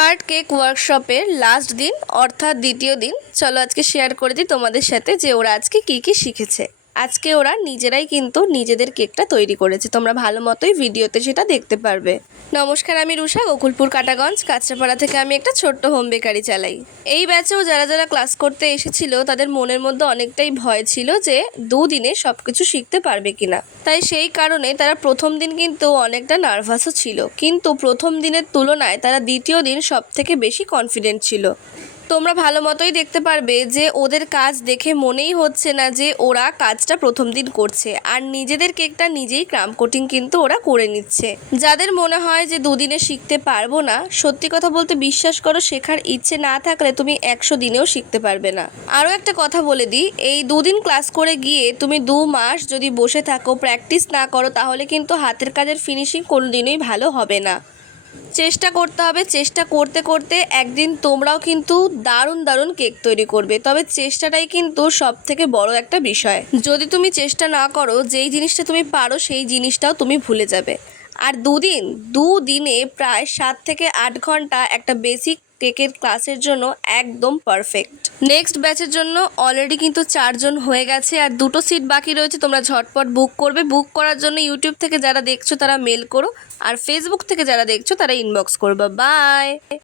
Third cake ওয়ার্কশপের last দিন অর্থাৎ দ্বিতীয় দিন। চলো আজকে শেয়ার করে দিই তোমাদের সাথে যে ওরা আজকে কী শিখেছে। আজকে ওরা নিজেরাই কিন্তু নিজেদের কেকটা তৈরি করেছে, তোমরা ভালো মতোই ভিডিওতে সেটা দেখতে পারবে। নমস্কার, আমি রুষা, গোকুলপুর কাটাগঞ্জ কাঁচরাপাড়া থেকে আমি একটা ছোট্ট হোম বেকারি চালাই। এই ব্যাচেও যারা যারা ক্লাস করতে এসেছিল তাদের মনের মধ্যে অনেকটাই ভয় ছিল যে দুদিনে সব কিছু শিখতে পারবে কিনা। তাই সেই কারণে তারা প্রথম দিন কিন্তু অনেকটা নার্ভাসও ছিল, কিন্তু প্রথম দিনের তুলনায় তারা দ্বিতীয় দিন সব থেকে বেশি কনফিডেন্ট ছিল। তোমরা ভালো মতোই দেখতে পারবে যে ওদের কাজ দেখে মনেই হচ্ছে না যে ওরা কাজটা প্রথম দিন করছে, আর নিজেদের কেকটা নিজেই ক্রাম কোটিং কিন্তু ওরা করে নিচ্ছে। যাদের মনে হয় যে দুদিনে শিখতে পারবো না, সত্যি কথা বলতে বিশ্বাস করো, শেখার ইচ্ছে না থাকলে তুমি 100 দিনেও শিখতে পারবে না। আরও একটা কথা বলে দিই, এই দুদিন ক্লাস করে গিয়ে তুমি 2 মাস যদি বসে থাকো, প্র্যাকটিস না করো, তাহলে কিন্তু হাতের কাজের ফিনিশিং কোনোদিনই ভালো হবে না। চেষ্টা করতে হবে, চেষ্টা করতে করতে একদিন তোমরাও কিন্তু দারুণ দারুণ কেক তৈরি করবে। তবে চেষ্টাটাই কিন্তু সব থেকে বড় একটা বিষয়। যদি তুমি চেষ্টা না করো, যেই জিনিসটা তুমি পারো সেই জিনিসটাও তুমি ভুলে যাবে। আর দুদিনে প্রায় 7 থেকে 8 ঘন্টা একটা বেসিক কেকের ক্লাসের জন্য একদম পারফেক্ট। নেক্সট ব্যাচের জন্য অলরেডি কিন্তু 4 জন হয়ে গেছে, আর 2টো সিট বাকি রয়েছে। তোমরা ঝটপট বুক করবে। বুক করার জন্য ইউটিউব থেকে যারা দেখছো তারা মেল করো, আর ফেসবুক থেকে যারা দেখছো তারা ইনবক্স করবে। বাই।